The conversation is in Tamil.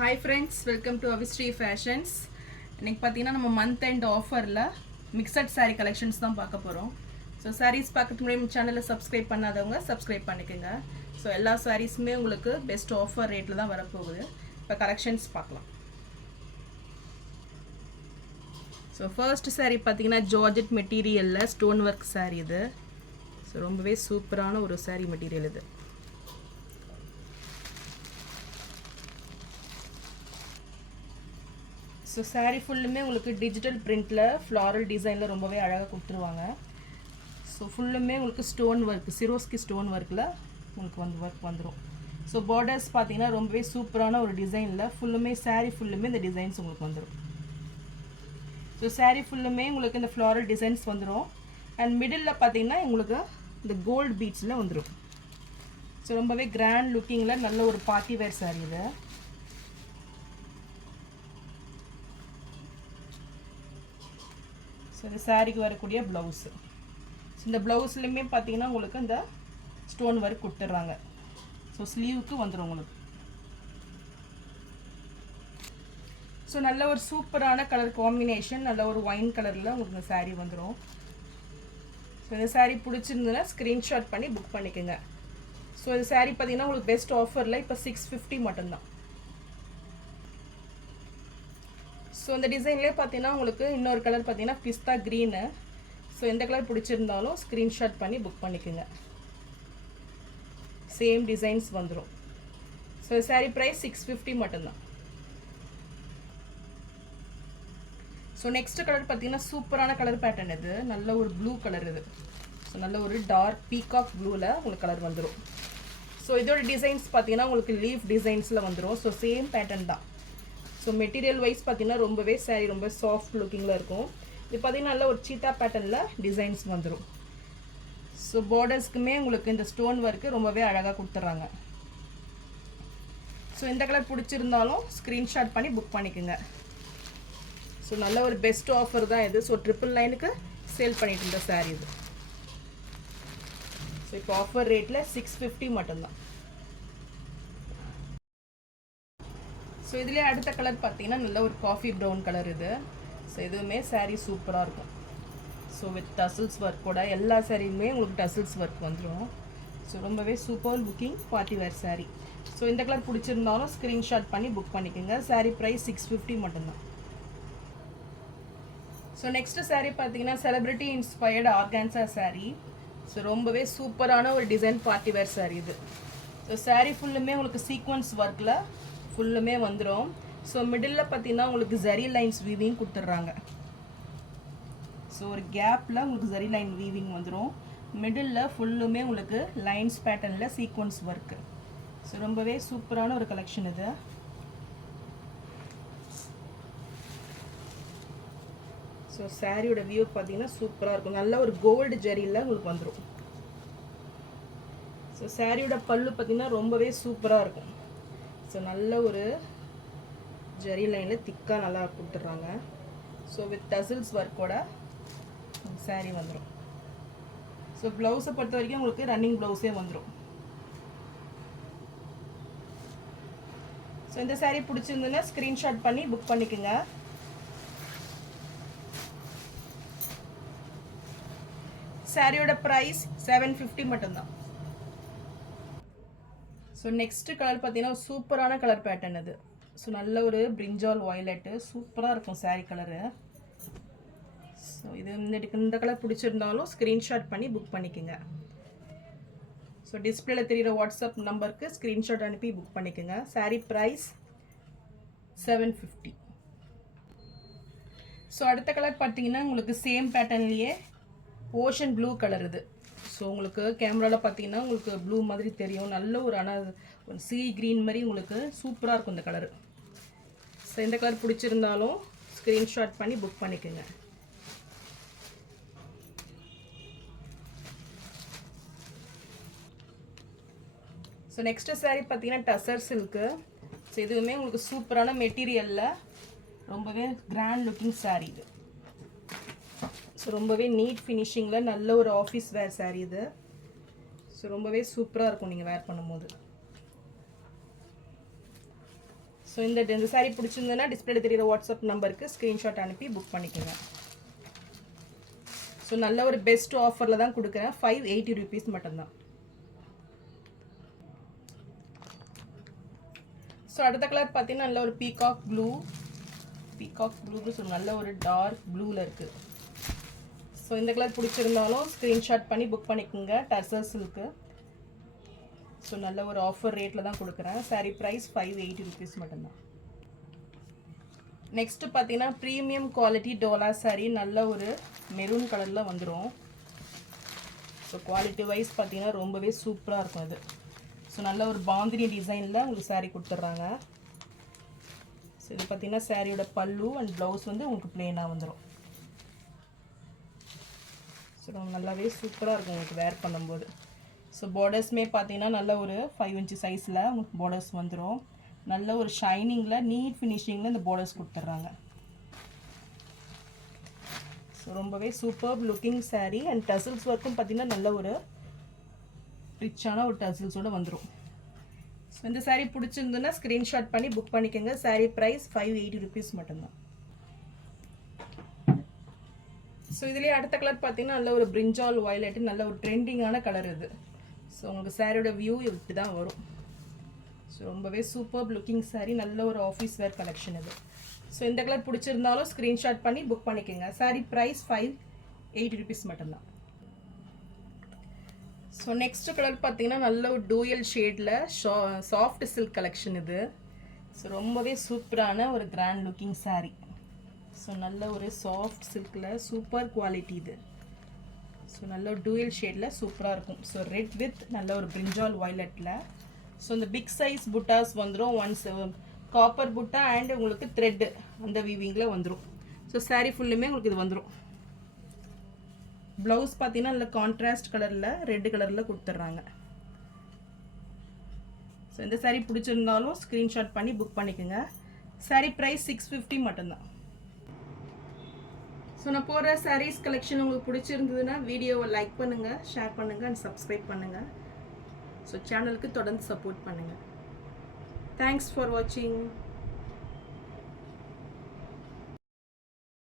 Hi friends, welcome to Avistry Fashions. இன்னைக்கு பார்த்தீங்கன்னா நம்ம மந்த் எண்ட் ஆஃபரில் மிக்சட் saree கலெக்ஷன்ஸ் தான் பார்க்க போகிறோம். ஸோ sarees பார்க்கறதுக்கு முன்னாடி சேனலை சப்ஸ்கிரைப் பண்ணாதவங்க சப்ஸ்கிரைப் பண்ணிக்கோங்க. ஸோ எல்லா சாரீஸுமே உங்களுக்கு பெஸ்ட் ஆஃபர் ரேட்டில் தான் வரப்போகுது. இப்போ கலெக்ஷன்ஸ் பார்க்கலாம். ஸோ ஃபர்ஸ்ட் saree பார்த்தீங்கன்னா ஜார்ஜெட் மெட்டீரியலில் ஸ்டோன் ஒர்க் saree இது. ஸோ ரொம்பவே சூப்பரான ஒரு saree மெட்டீரியல் இது. ஸோ saree ஃபுல்லுமே உங்களுக்கு டிஜிட்டல் பிரிண்டில் ஃப்ளாரல் டிசைனில் ரொம்பவே அழகாக கொடுத்துருவாங்க. ஸோ ஃபுல்லுமே உங்களுக்கு ஸ்டோன் ஒர்க் சிரோஸ்கி ஸ்டோன் ஒர்க்கில் உங்களுக்கு ஒர்க் வந்துடும். ஸோ பார்டர்ஸ் பார்த்தீங்கன்னா ரொம்பவே சூப்பரான ஒரு டிசைனில் ஃபுல்லுமே saree ஃபுல்லுமே இந்த டிசைன்ஸ் உங்களுக்கு வந்துடும். ஸோ saree ஃபுல்லுமே உங்களுக்கு இந்த ஃப்ளாரல் டிசைன்ஸ் வந்துடும். அண்ட் மிடில் பார்த்தீங்கன்னா உங்களுக்கு இந்த கோல்டு பீட்ஸில் வந்துடும். ஸோ ரொம்பவே கிராண்ட் லுக்கிங்கில் நல்ல ஒரு பார்ட்டி வேர் saree இது. ஸோ இந்த சாரீக்கு வரக்கூடிய ப்ளவுஸு. ஸோ இந்த ப்ளவுஸ்லையுமே பார்த்தீங்கன்னா உங்களுக்கு இந்த ஸ்டோன் ஒர்க் கொடுத்துட்றாங்க. ஸோ ஸ்லீவுக்கு வந்துடும் உங்களுக்கு. ஸோ நல்ல ஒரு சூப்பரான கலர் காம்பினேஷன், நல்ல ஒரு ஒயின் கலரில் உங்களுக்கு இந்த சாரீ வந்துடும். ஸோ இந்த சாரீ பிடிச்சிருந்ததுன்னா ஸ்க்ரீன்ஷாட் பண்ணி புக் பண்ணிக்கோங்க. ஸோ இந்த சாரீ பார்த்தீங்கன்னா உங்களுக்கு பெஸ்ட் ஆஃபரில் இப்போ 650 மட்டும்தான். ஸோ இந்த டிசைன்லேயே பார்த்தீங்கன்னா உங்களுக்கு இன்னொரு கலர் பார்த்தீங்கன்னா பிஸ்தா க்ரீனு. ஸோ எந்த கலர் பிடிச்சிருந்தாலும் ஸ்க்ரீன்ஷாட் பண்ணி புக் பண்ணிக்கோங்க. சேம் டிசைன்ஸ் வந்துடும். ஸோ சாரீ ப்ரைஸ் 650 மட்டும்தான். ஸோ நெக்ஸ்ட் கலர் பார்த்தீங்கன்னா சூப்பரான கலர் பேட்டர்ன் இது. நல்ல ஒரு ப்ளூ கலர் இது. ஸோ நல்ல ஒரு டார்க் பீகாக் ப்ளூவில் உங்களுக்கு கலர் வந்துடும். ஸோ இதோட டிசைன்ஸ் பார்த்தீங்கன்னா உங்களுக்கு லீஃப் டிசைன்ஸில் வந்துடும். ஸோ சேம் பேட்டர்ன் தான். ஸோ மெட்டீரியல் வைஸ் பார்த்தீங்கன்னா ரொம்பவே சாரீ ரொம்ப சாஃப்ட் லுக்கிங்கில் இருக்கும். இது பார்த்தீங்கன்னா நல்ல ஒரு சீட்டா பேட்டர்னில் டிசைன்ஸ் வந்துடும். ஸோ பார்டர்ஸ்க்குமே உங்களுக்கு இந்த ஸ்டோன் ஒர்க்கு ரொம்பவே அழகாக கொடுத்துட்றாங்க. ஸோ எந்த கலர் பிடிச்சிருந்தாலும் ஸ்க்ரீன்ஷாட் பண்ணி புக் பண்ணிக்கோங்க. ஸோ நல்ல ஒரு பெஸ்ட் ஆஃபர் தான் இது. ஸோ 999க்கு சேல் பண்ணிட்டு இருந்த சாரீ இது. ஸோ இப்போ ஆஃபர் ரேட்டில் 650 மட்டும்தான். ஸோ இதிலே அடுத்த கலர் பார்த்தீங்கன்னா நல்ல ஒரு காஃபி ப்ரௌன் கலர் இது. ஸோ இதுவுமே சாரீ சூப்பராக இருக்கும். ஸோ வித் டசில்ஸ் ஒர்க்கோட எல்லா சாரியுமே உங்களுக்கு டசில்ஸ் ஒர்க் வந்துடும். ஸோ ரொம்பவே super looking party wear sari. So இந்த கலர் பிடிச்சிருந்தாலும் ஸ்க்ரீன்ஷாட் பண்ணி புக் பண்ணிக்கோங்க. சாரீ ப்ரைஸ் 650 மட்டும்தான். ஸோ நெக்ஸ்ட் சாரீ பார்த்தீங்கன்னா celebrity inspired organza sari. So ரொம்பவே சூப்பரான ஒரு டிசைன் பார்ட்டி வேர் சாரீ இது. ஸோ சாரீ ஃபுல்லுமே உங்களுக்கு சீக்வன்ஸ் ஒர்க்கில் ஃபுல்லுமே வந்துடும். ஸோ மிடில் பார்த்தீங்கன்னா உங்களுக்கு ஜரி லைன்ஸ் வீவிங் கொடுத்துட்றாங்க. ஸோ ஒரு கேப்பில் உங்களுக்கு ஜரி லைன் வீவிங் வந்துடும். மிடில் ஃபுல்லுமே உங்களுக்கு லைன்ஸ் பேட்டர்னில் சீக்வன்ஸ் ஒர்க்கு. ஸோ ரொம்பவே சூப்பரான ஒரு கலெக்ஷன் இது. ஸோ சாரியோட வியூ பார்த்தீங்கன்னா சூப்பராக இருக்கும். நல்ல ஒரு கோல்டு ஜரியில் உங்களுக்கு வந்துடும். ஸோ சாரியோட பல்லு பார்த்தீங்கன்னா ரொம்பவே சூப்பராக இருக்கும். ஸோ நல்ல ஒரு ஜரி லைனில் திக்காக நல்லா கொடுத்துட்றாங்க. ஸோ வித் டசில்ஸ் ஒர்க்கோட சாரீ வந்துடும். ஸோ ப்ளவுஸை பொறுத்த வரைக்கும் உங்களுக்கு ரன்னிங் ப்ளவுஸே வந்துடும். ஸோ இந்த சாரீ பிடிச்சிருந்ததுன்னா ஸ்க்ரீன்ஷாட் பண்ணி புக் பண்ணிக்கோங்க. சாரியோட ப்ரைஸ் 750 மட்டும்தான். ஸோ நெக்ஸ்ட் கலர் பார்த்தீங்கன்னா சூப்பரான கலர் பேட்டர்ன் இது. ஸோ நல்ல ஒரு பிரிஞ்சால் வயலட்டு சூப்பராக இருக்கும் சாரீ கலரு. ஸோ இது இந்த கலர் பிடிச்சிருந்தாலும் ஸ்க்ரீன்ஷாட் பண்ணி புக் பண்ணிக்கோங்க. ஸோ டிஸ்பிளேல தெரிகிற வாட்ஸ்அப் நம்பருக்கு ஸ்க்ரீன்ஷாட் அனுப்பி புக் பண்ணிக்கோங்க. சாரீ ப்ரைஸ் 750. ஸோ அடுத்த கலர் பார்த்தீங்கன்னா உங்களுக்கு சேம் பேட்டர்ன்லேயே ஓஷன் ப்ளூ கலர் இது. ஸோ உங்களுக்கு கேமராவில் பார்த்தீங்கன்னா உங்களுக்கு ப்ளூ மாதிரி தெரியும். நல்ல ஒரு ஒரு சீ க்ரீன் மாதிரி உங்களுக்கு சூப்பராக இருக்கும் இந்த கலரு. ஸோ இந்த கலர் பிடிச்சிருந்தாலும் ஸ்க்ரீன்ஷாட் பண்ணி புக் பண்ணிக்கோங்க. ஸோ நெக்ஸ்ட் சாரீ பார்த்தீங்கன்னா டசர் சில்க்கு. ஸோ இதுவுமே உங்களுக்கு சூப்பரான மெட்டீரியலில் ரொம்பவே கிராண்ட் லுக்கிங் சாரீ இது. ஸோ ரொம்பவே நீட் ஃபினிஷிங்கில் நல்ல ஒரு ஆஃபீஸ் வேர் சாரீ இது. ஸோ ரொம்பவே சூப்பராக இருக்கும் நீங்கள் வேர் பண்ணும்போது. ஸோ ஸோ இந்த சாரீ பிடிச்சிருந்ததுன்னா டிஸ்பிளேல தெரியுற வாட்ஸ்அப் நம்பருக்கு ஸ்க்ரீன்ஷாட் அனுப்பி புக் பண்ணிக்கோங்க. ஸோ நல்ல ஒரு பெஸ்ட் ஆஃபரில் தான் கொடுக்குறேன். 580 rupees மட்டும்தான். ஸோ அடுத்த கலர் பார்த்தீங்கன்னா நல்ல ஒரு பீகாக் ப்ளூ ஸோ நல்ல ஒரு டார்க் ப்ளூவில் இருக்குது. ஸோ இந்த கலர் பிடிச்சிருந்தாலும் ஸ்க்ரீன்ஷாட் பண்ணி புக் பண்ணிக்கோங்க. டர்சர் சில்க்கு. ஸோ நல்ல ஒரு ஆஃபர் ரேட்டில் தான் கொடுக்குறேன். சாரீ ப்ரைஸ் 580 rupees மட்டும்தான். நெக்ஸ்ட்டு பார்த்தீங்கன்னா ப்ரீமியம் குவாலிட்டி டோலா சாரீ நல்ல ஒரு மெரூன் கலரில் வந்துடும். ஸோ குவாலிட்டி வைஸ் பார்த்தீங்கன்னா ரொம்பவே சூப்பராக இருக்கும் இது. ஸோ நல்ல ஒரு பாந்தினி டிசைனில் உங்களுக்கு சாரீ கொடுத்துட்றாங்க. ஸோ இது பார்த்தீங்கன்னா சாரியோட பல்லு அண்ட் ப்ளவுஸ் வந்து உங்களுக்கு பிளெயினாக வந்துடும். ஸோ நல்லாவே சூப்பராக இருக்கும் உங்களுக்கு வேர் பண்ணும்போது. ஸோ பார்டர்ஸ்மே பார்த்தீங்கன்னா நல்ல ஒரு 5 inch சைஸில் உங்களுக்கு பார்டர்ஸ் வந்துடும். நல்ல ஒரு ஷைனிங்கில் நீட் ஃபினிஷிங்கில் இந்த பார்டர்ஸ் கொடுத்துட்றாங்க. ஸோ ரொம்பவே super looking sari and tassels ஒர்க்கும் பார்த்தீங்கன்னா நல்ல ஒரு ரிச்சான ஒரு டசில்ஸோடு வந்துடும். ஸோ இந்த சாரீ பிடிச்சிருந்துன்னா ஸ்க்ரீன்ஷாட் பண்ணி புக் பண்ணிக்கோங்க. சாரீ ப்ரைஸ் 580 rupees மட்டும்தான். ஸோ இதுலேயே அடுத்த கலர் பார்த்தீங்கன்னா நல்ல ஒரு பிரிஞ்சால் வயலட் நல்ல ஒரு ட்ரெண்டிங்கான கலர் இது. ஸோ உங்களுக்கு சாரியோட வியூ இப்படி தான் வரும். ஸோ ரொம்பவே சூப்பர் லுக்கிங் சாரீ நல்ல ஒரு ஆஃபீஸ் வேர் கலெக்ஷன் இது. ஸோ இந்த கலர் பிடிச்சிருந்தாலும் ஸ்க்ரீன்ஷாட் பண்ணி புக் பண்ணிக்கோங்க. சாரீ ப்ரைஸ் 580 rupees மட்டும்தான். ஸோ நெக்ஸ்ட் கலர் பார்த்தீங்கன்னா நல்ல ஒரு டூயல் ஷேடில் சாஃப்ட் சில்க் கலெக்ஷன் இது. ஸோ ரொம்பவே சூப்பரான ஒரு கிராண்ட் லுக்கிங் சாரீ. ஸோ நல்ல ஒரு சாஃப்ட் சில்கில் சூப்பர் குவாலிட்டி இது. ஸோ நல்ல ஒரு டூயல் ஷேடில் சூப்பராக இருக்கும். ஸோ ரெட் வித் நல்ல ஒரு பிரிஞ்சால் வயலட்டில். ஸோ இந்த பிக் சைஸ் புட்டாஸ் வந்துடும். காப்பர் புட்டா அண்ட் உங்களுக்கு த்ரெட்டு அந்த வீவிங்கில் வந்துடும். ஸோ சாரீ ஃபுல்லுமே உங்களுக்கு இது வந்துடும். ப்ளவுஸ் பார்த்தீங்கன்னா நல்ல கான்ட்ராஸ்ட் கலரில் ரெட் கலரில் கொடுத்துட்றாங்க. ஸோ இந்த சாரீ பிடிச்சிருந்தாலும் ஸ்க்ரீன்ஷாட் பண்ணி புக் பண்ணிக்கோங்க. சாரீ ப்ரைஸ் 650 மட்டும்தான். ஸோ நான் போடுற சாரீஸ் கலெக்ஷன் உங்களுக்கு பிடிச்சிருந்ததுன்னா வீடியோவை லைக் பண்ணுங்கள், ஷேர் பண்ணுங்கள் அண்ட் சப்ஸ்கிரைப் பண்ணுங்கள். ஸோ சேனலுக்கு தொடர்ந்து சப்போர்ட் பண்ணுங்கள். தேங்க்ஸ் ஃபார் வாட்சிங்.